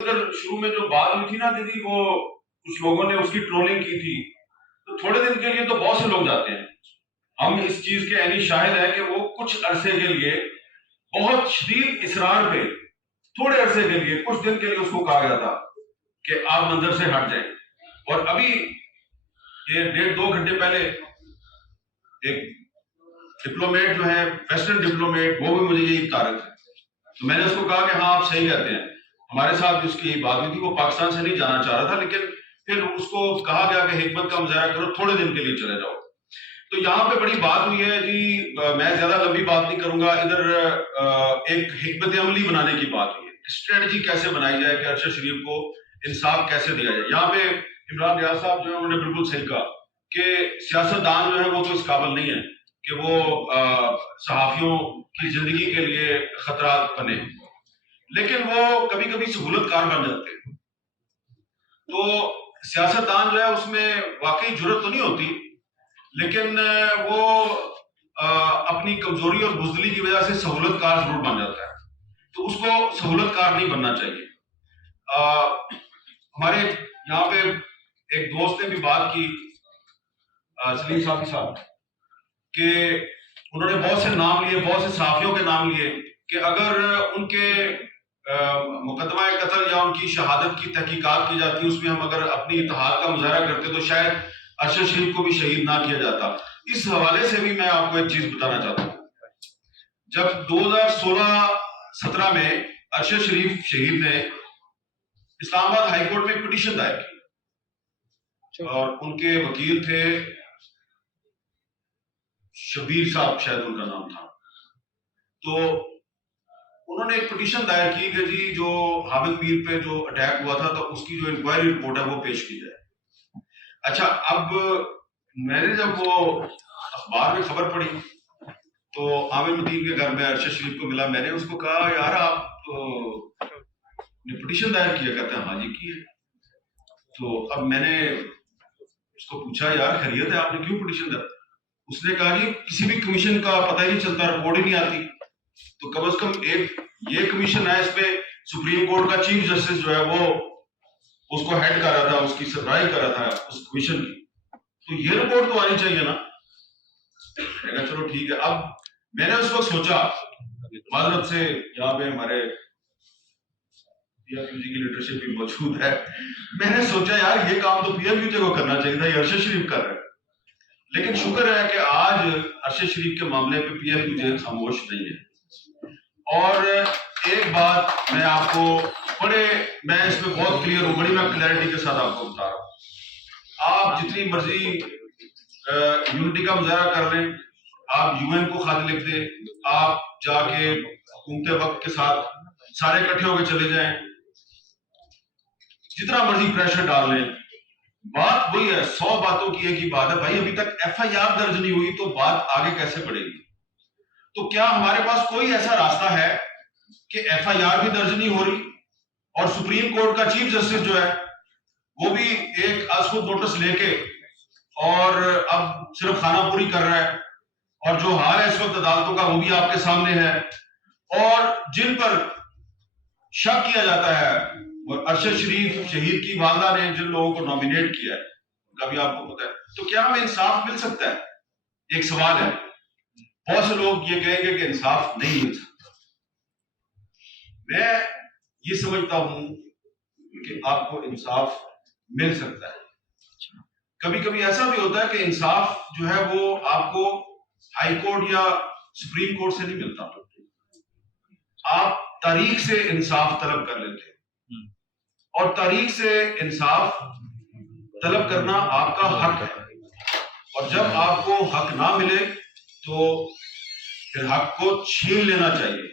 شروع میں جو بات ہوئی تھی نا کہ وہ کچھ لوگوں نے اس کی ٹرولنگ کی تھی، تو تھوڑے دن کے لیے تو بہت سے لوگ جاتے ہیں. ہم اس چیز کے عینی شاہد ہیں کہ وہ کچھ عرصے کے لیے بہت شدید اصرار پہ تھوڑے عرصے کے لیے کچھ دن کے لیے اس کو کہا گیا تھا کہ آپ منظر سے ہٹ جائیں. اور ابھی یہ 1.5-2 گھنٹے پہلے ایک ڈپلومیٹ جو ہے ویسٹرن ڈپلومیٹ، وہ بھی مجھے یہی بتا رہے تھے. تو میں نے اس کو کہا کہ ہاں آپ صحیح کہتے ہیں، ہمارے ساتھ اس کی بات ہوئی تھی، وہ پاکستان سے نہیں جانا چاہ رہا تھا، لیکن پھر اس کو کہا گیا کہ حکمت کا مظاہرہ کرو، تھوڑے دن کے لیے چلے جاؤ. تو یہاں پہ بڑی بات ہوئی ہے جی، میں زیادہ لمبی بات نہیں کروں گا. ادھر ایک حکمت عملی بنانے کی بات ہوئی ہے، اسٹریٹجی کیسے بنائی جائے کہ ارشد شریف کو انصاف کیسے دیا جائے. یہاں پہ عمران ریاض صاحب جو ہے انہوں نے بالکل صحیح کہا کہ سیاستدان جو ہے وہ تو اس قابل نہیں ہے کہ وہ صحافیوں کی زندگی کے لیے خطرات بنے، لیکن وہ کبھی کبھی سہولت کار بن جاتے ہیں. تو سیاستدان جو ہے اس میں واقعی جرت تو نہیں ہوتی، لیکن وہ اپنی کمزوری اور بزدلی کی وجہ سے سہولت کار ضرور بن جاتا ہے. تو اس کو سہولت کار نہیں بننا چاہیے. ہمارے یہاں پہ ایک دوست نے بھی بات کی، سلیم صاحب، کہ انہوں نے بہت سے نام لیے، بہت سے صحافیوں کے نام لیے کہ اگر ان کے مقدمہ قتل یا ان کی شہادت کی تحقیقات کی جاتی، اس میں ہم اگر اپنی اتحاد کا مظاہرہ کرتے تو شاید ارشد شریف کو بھی شہید نہ کیا جاتا. اس حوالے سے بھی میں آپ کو ایک چیز بتانا چاہتا ہوں. جب 2016-17 میں ارشد شریف شہید نے اسلام آباد ہائی کورٹ میں ایک پٹیشن دائر کی، اور ان کے وکیل تھے شبیر صاحب، شاید ان کا نام تھا. تو انہوں نے ایک پٹیشن دائر کی کہ جی جو حامد میر پہ جو اٹیک ہوا تھا تو اس کی جو انکوائری رپورٹ ہے وہ پیش کی جائے. اچھا، اب میں نے جب وہ اخبار میں خبر پڑھی تو عامر مدین کے گھر میں ارشد شریف کو ملا. میں نے اس کو کہا یار آپ نے پٹیشن دائر کیا؟ کہتے ہیں ہاں جی کی ہے. تو اب میں نے اس کو پوچھا یار خیریت ہے، آپ نے کیوں پٹیشن دائر؟ اس نے کہا جی کسی بھی کمیشن کا پتہ ہی نہیں چلتا، رپورٹ ہی نہیں آتی، تو کم از کم ایک یہ کمیشن ہے، اس پہ سپریم کورٹ کا چیف جسٹس جو ہے وہ اس کو ہیڈ کر رہا تھا، اس کی سربراہی کر رہا تھا اس کمیشن کی، تو یہ رپورٹ تو آنی چاہیے نا. میں کہا چلو ٹھیک ہے. اب میں نے اس وقت سوچا، معذرت سے یہاں پہ ہمارے پی ایف یو جی کی لیڈرشپ بھی موجود ہے، میں نے سوچا یار یہ کام تو پی ایف یو جی کو کرنا چاہیے تھا، یہ ارشد شریف کر رہا ہے. لیکن شکر ہے کہ آج ارشد شریف کے معاملے پہ پی ایف یو جی خاموش نہیں ہے. اور ایک بات میں آپ کو میں اس میں بہت کلیئر ہوں، بڑی میں کلیئرٹی کے ساتھ آپ کو بتا رہا ہوں. آپ جتنی مرضی یونٹی کا مظاہرہ کر لیں، آپ یو این کو خط لکھ دیں، آپ جا کے حکومت وقت کے ساتھ سارے اکٹھے ہو کے چلے جائیں، جتنا مرضی پریشر ڈال لیں، بات وہی ہے. 100 باتوں کی ایک ہی بات ہے بھائی، ابھی تک ایف آئی آر درج نہیں ہوئی تو بات آگے کیسے بڑھے گی؟ تو کیا ہمارے پاس کوئی ایسا راستہ ہے کہ ایف آئی آر بھی درج نہیں ہو رہی اور سپریم کورٹ کا چیف جسٹس جو ہے وہ بھی ایک از خود نوٹس لے کے اور اب صرف خانہ پوری کر رہا ہے، اور جو حال ہے اس وقت عدالتوں کا وہ بھی آپ کے سامنے ہے، اور جن پر شک کیا جاتا ہے اور ارشد شریف شہید کی والدہ نے جن لوگوں کو نامینیٹ کیا ہے ان کا بھی آپ کو پتا ہے، تو کیا ہمیں انصاف مل سکتا ہے؟ ایک سوال ہے. بہت سے لوگ یہ کہیں گے کہ انصاف نہیں مل سکتا. میں یہ سمجھتا ہوں کہ آپ کو انصاف مل سکتا ہے. کبھی کبھی ایسا بھی ہوتا ہے کہ انصاف جو ہے وہ آپ کو ہائی کورٹ یا سپریم کورٹ سے نہیں ملتا، آپ تاریخ سے انصاف طلب کر لیتے ہیں، اور تاریخ سے انصاف طلب کرنا آپ کا حق ہے. اور جب آپ کو حق نہ ملے تو پھر حق کو چھین لینا چاہیے.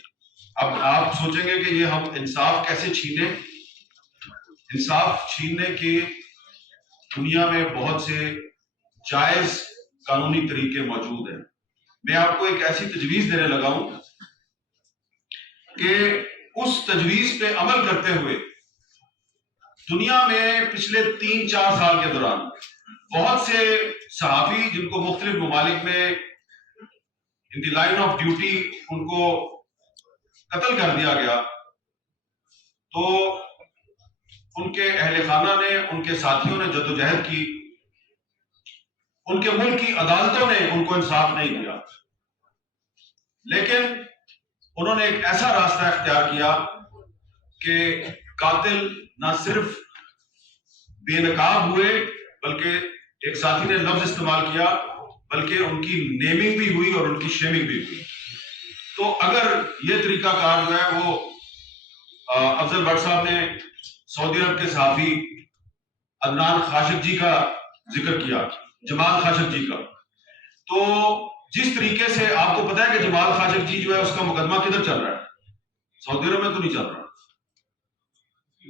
اب آپ سوچیں گے کہ یہ ہم انصاف کیسے چھینیں؟ انصاف چھیننے کی دنیا میں بہت سے جائز قانونی طریقے موجود ہیں. میں آپ کو ایک ایسی تجویز دینے لگا ہوں کہ اس تجویز پہ عمل کرتے ہوئے دنیا میں پچھلے 3-4 سال کے دوران بہت سے صحافی جن کو مختلف ممالک میں ان دی لائن آف ڈیوٹی ان کو قتل کر دیا گیا، تو ان کے اہل خانہ نے، ان کے ساتھیوں نے جدوجہد کی، ان کے ملک کی عدالتوں نے ان کو انصاف نہیں دیا، لیکن انہوں نے ایک ایسا راستہ اختیار کیا کہ قاتل نہ صرف بے نقاب ہوئے، بلکہ ایک ساتھی نے لفظ استعمال کیا، بلکہ ان کی نیمنگ بھی ہوئی اور ان کی شیمنگ بھی ہوئی۔ تو اگر یہ طریقہ کار جو ہے وہ افضل بٹ صاحب نے سعودی عرب کے صحافی عدنان خاشق جی کا ذکر کیا، جمال خاشق جی کا، تو جس طریقے سے آپ کو پتا ہے کہ جمال خاشق جی جو ہے اس کا مقدمہ کدھر چل رہا ہے؟ سعودی عرب میں تو نہیں چل رہا۔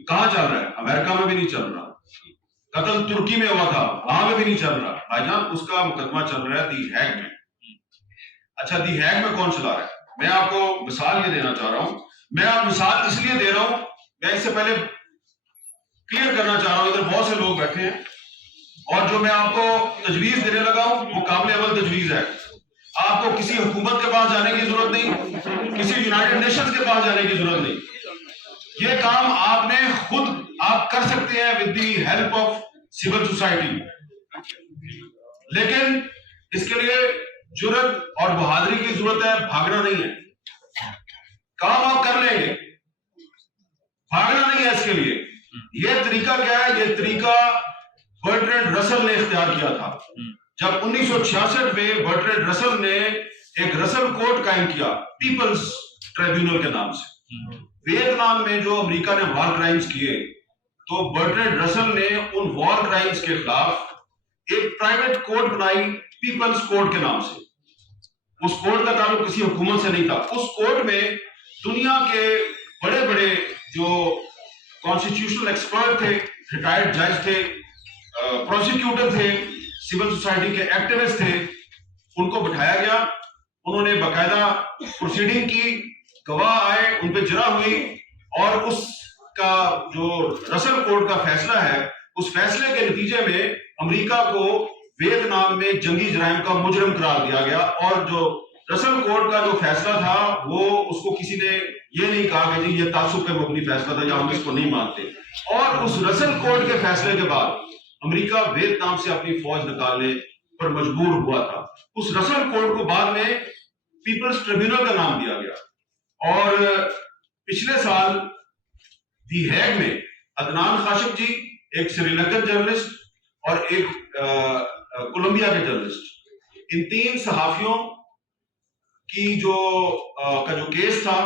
کہاں چل رہا ہے؟ امریکہ میں بھی نہیں چل رہا۔ قتل ترکی میں ہوا تھا، وہاں میں بھی نہیں چل رہا بھائی جان، اس کا مقدمہ چل رہا ہے دی ہیگ میں۔ اچھا، دی ہیگ میں کون چلا رہا ہے؟ میں آپ کو مثال یہ دینا چاہ رہا ہوں، میں آپ مثال اس لیے دے رہا ہوں، میں اس سے پہلے کلیئر کرنا چاہ رہا ہوں، ادھر بہت سے لوگ بیٹھے ہیں اور جو میں آپ کو تجویز دینے لگا ہوں وہ قابل عمل تجویز ہے۔ آپ کو کسی حکومت کے پاس جانے کی ضرورت نہیں، کسی یونائیٹڈ نیشنز کے پاس جانے کی ضرورت نہیں، یہ کام آپ نے خود آپ کر سکتے ہیں with the help of civil society, لیکن اس کے لیے جرت اور بہادری کی ضرورت ہے، بھاگنا نہیں ہے۔ کام آپ کر لیں گے، بھاگنا نہیں ہے اس کے لیے۔ یہ طریقہ کیا ہے؟ یہ طریقہ برٹرینڈ رسل نے اختیار کیا تھا جب 1966 میں برٹرینڈ رسل نے ایک رسل کوڈ قائم کیا پیپلز ٹریبیونل کے نام سے۔ ویتنام میں جو امریکہ نے وار کرائمز کیے تو برٹرینڈ رسل نے ان وار کرائمز کے خلاف ایک پرائیویٹ کوڈ بنائی پیپلز کوڈ کے نام سے۔ اس کوڈ کا تعلق کسی حکومت سے نہیں تھا۔ اس کوڈ میں دنیا کے بڑے بڑے جو کانسٹیٹیوشنل ایکسپرٹ تھے، ریٹائرڈ جج تھے، پروسیکیوٹر تھے، سول سوسائٹی کے ایکٹیوسٹ تھے، ان کو بٹھایا گیا، انہوں نے باقاعدہ پروسیڈنگ کی، گواہ آئے، ان پہ جرح ہوئی، اور اس کا جو رسل کوڈ کا فیصلہ ہے، اس فیصلے کے نتیجے میں امریکہ کو ویتنام میں جنگی جرائم کا مجرم قرار دیا گیا۔ اور جو رسل کوڈ کا جو فیصلہ تھا وہ اس کو کسی نے یہ نہیں کہا کہ جی یہ تعصب پہ مبنی فیصلہ تھا یا ہم اس کو نہیں مانتے۔ اور اس رسل کوڈ کے فیصلے کے بعد امریکہ ویتنام سے اپنی فوج نکالنے پر مجبور ہوا تھا۔ اس رسل کوڈ کو بعد میں پیپلز ٹریبیونل کا نام دیا گیا۔ اور پچھلے سال دی ہیگ میں عدنان خاشق جی، ایک سری لنکن جرنلسٹ اور ایک کولمبیا کے جرنلسٹ، ان تین صحافیوں کی جو کیس تھا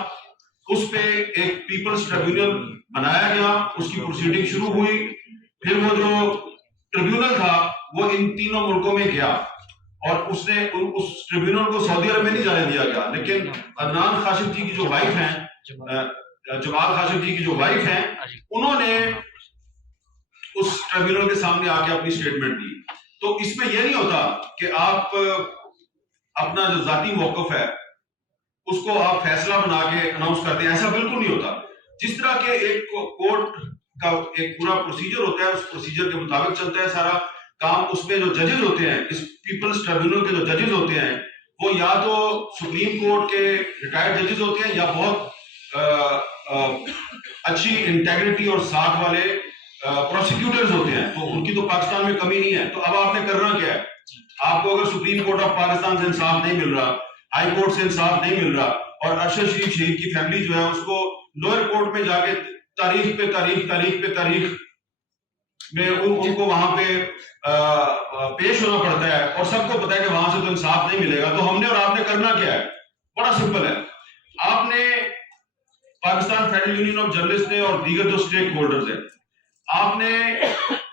اس پہ ایک پیپلز ٹریبیونل بنایا گیا، اس کی پروسیڈنگ شروع ہوئی، پھر وہ جو ٹریبیونل تھا وہ ان تینوں ملکوں میں گیا اور اس نے اس ٹریبیونل کو سعودی عرب میں نہیں جانے دیا گیا، لیکن عدنان خاشق جی کی جو وائف ہیں، جمال خاشق جی کی جو وائف ہیں، انہوں نے اس ٹریبیونل کے سامنے آ کے اپنی سٹیٹمنٹ دی۔ تو اس میں یہ نہیں ہوتا کہ آپ اپنا جو ذاتی موقف ہے اس کو آپ فیصلہ بنا کے اناؤنس کرتے ہیں، ایسا بالکل نہیں ہوتا۔ جس طرح کے ایک کورٹ کا ایک پورا پروسیجر ہوتا ہے، اس پروسیجر کے مطابق چلتا ہے سارا کام۔ اس میں جو ججز ہوتے ہیں، اس پیپلز ٹریبیونل کے جو ججز ہوتے ہیں، وہ یا تو سپریم کورٹ کے ریٹائرڈ ججز ہوتے ہیں یا بہت اچھی انٹیگریٹی اور ساتھ والے پروسیکیوٹرز ہوتے ہیں، تو ان کی تو پاکستان میں کمی نہیں ہے۔ تو اب آپ نے کرنا کیا ہے؟ آپ کو اگر سپریم کورٹ آف پاکستان سے انصاف نہیں مل رہا، ہائی کورٹ سے انصاف نہیں مل رہا، اور ارشد شریف شہید کی فیملی جو ہے اس کو لوئر کورٹ میں جا کے تاریخ پہ تاریخ میں ان کو وہاں پہ پیش ہونا پڑتا ہے، اور سب کو پتا ہے کہ وہاں سے تو انصاف نہیں ملے گا۔ تو ہم نے اور آپ نے کرنا کیا ہے؟ بڑا سمپل ہے۔ آپ نے Pakistan federal union of journalist نے اور دیگر جو اسٹیک ہولڈرز ہیں، آپ نے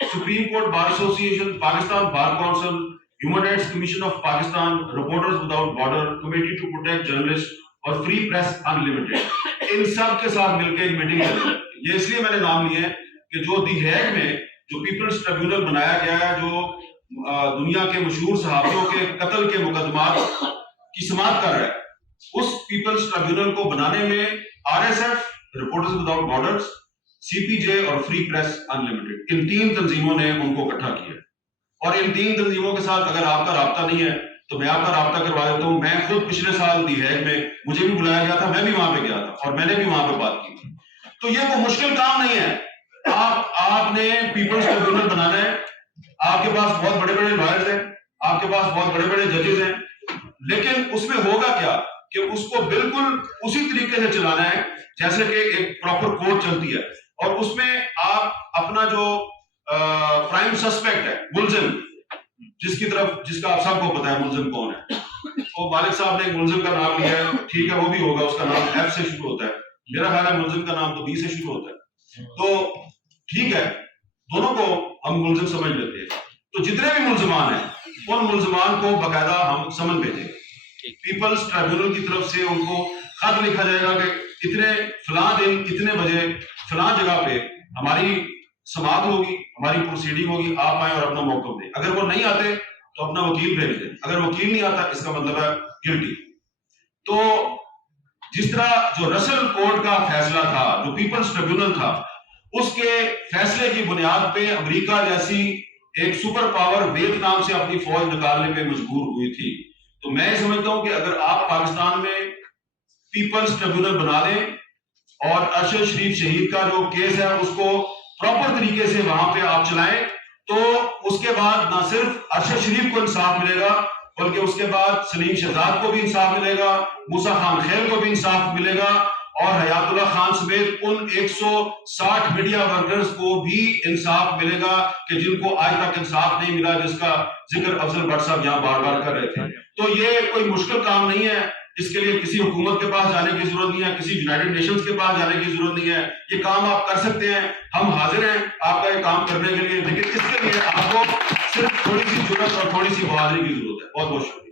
supreme court bar association, Pakistan bar council, human rights commission of Pakistan, reporters without border, committee to protect journalist اور فری پریس ان لمیٹڈ، ان سب کے ساتھ مل کے ایک میٹنگ کریں۔ یہ اس لیے میں نے نام لیا ہے کہ جو دی ہیگ میں جو پیپلز ٹریبیونل بنایا گیا ہے، جو دنیا کے مشہور صحافیوں کے قتل کے مقدمات کی سماعت کر رہا ہے، اس پیپلز ٹریبیونل کو بنانے میں R S F, reporters without borders, C P J اور فری پریس ان لمیٹڈ، ان تین تنظیموں نے ان کو اکٹھا کیا۔ اور ان تین تنظیموں کے ساتھ اگر آپ کا رابطہ نہیں ہے تو میں آپ کا رابطہ کروا دیتا ہوں۔ میں خود پچھلے سال دی ہیگ میں مجھے بھی بلایا گیا تھا، میں بھی وہاں پہ گیا تھا اور میں نے بھی وہاں پہ بات کی۔ تو یہ کوئی مشکل کام نہیں ہے۔ نے پیپلز ٹریبیونل بنانا ہے، آپ کے پاس بہت بڑے بڑے لائرز ہیں، آپ کے پاس بہت بڑے بڑے ججز ہیں، لیکن اس میں ہوگا کیا کہ اس کو بالکل اسی طریقے سے چلانا ہے جیسے کہ ایک پراپر کورٹ چلتی ہے، اور اس میں آپ اپنا جو پرائم سسپیکٹ ہے، ملزم، جس کا آپ سب کو پتا ہے ملزم کون ہے، وہ مالک صاحب نے ایک ملزم کا نام لیا ہے، ٹھیک ہے وہ بھی ہوگا، اس کا نام ایف سے شروع ہوتا ہے، میرا خیال ہے ملزم کا نام تو بی سے شروع ہوتا ہے، تو ٹھیک ہے دونوں کو ہم ملزم سمجھ لیتے ہیں، تو جتنے بھی ملزمان ہیں ان ملزمان کو باقاعدہ ہم سمن بھیجیں گے، پیپلز ٹریبیونل کی طرف سے ان کو خط لکھا جائے گا کہ اتنے فلاں دن اتنے بجے فلاں جگہ پہ ہماری سماعت ہوگی، ہماری پروسیڈنگ ہوگی، آپ آئیں اور اپنا موقف دیں، اگر وہ نہیں آتے تو اپنا وکیل بھیج دیں، اگر وکیل نہیں آتا اس کا مطلب ہے گلٹی۔ تو جس طرح جو رسل کورٹ کا فیصلہ تھا، جو پیپلز ٹریبیونل تھا، اس کے فیصلے کی بنیاد پہ امریکہ جیسی ایک سپر پاور ویتنام سے اپنی فوج نکالنے پہ مجبور ہوئی تھی، تو میں سمجھتا ہوں کہ اگر آپ پاکستان میں پیپلز ٹریبیونل بنا دیں اور ارشد شریف شہید کا جو کیس ہے اس کو پراپر طریقے سے وہاں پہ آپ چلائیں، تو اس کے بعد نہ صرف ارشد شریف کو انصاف ملے گا بلکہ اس کے بعد سلیم شہزاد کو بھی انصاف ملے گا، موسیٰ خان خیل کو بھی انصاف ملے گا، اور حیات اللہ خان سمیت ان 160 میڈیا ورکرز کو بھی انصاف ملے گا کہ جن کو آج تک انصاف نہیں ملا، جس کا ذکر افضل بٹ صاحب یہاں بار بار کر رہے تھے۔ تو یہ کوئی مشکل کام نہیں ہے، اس کے لیے کسی حکومت کے پاس جانے کی ضرورت نہیں ہے، کسی یونائیٹڈ نیشنز کے پاس جانے کی ضرورت نہیں ہے، یہ کام آپ کر سکتے ہیں، ہم حاضر ہیں آپ کا یہ کام کرنے کے لیے، لیکن اس کے لیے آپ کو صرف تھوڑی سی جرأت اور تھوڑی سی بہادری کی ضرورت ہے۔ بہت بہت شکریہ۔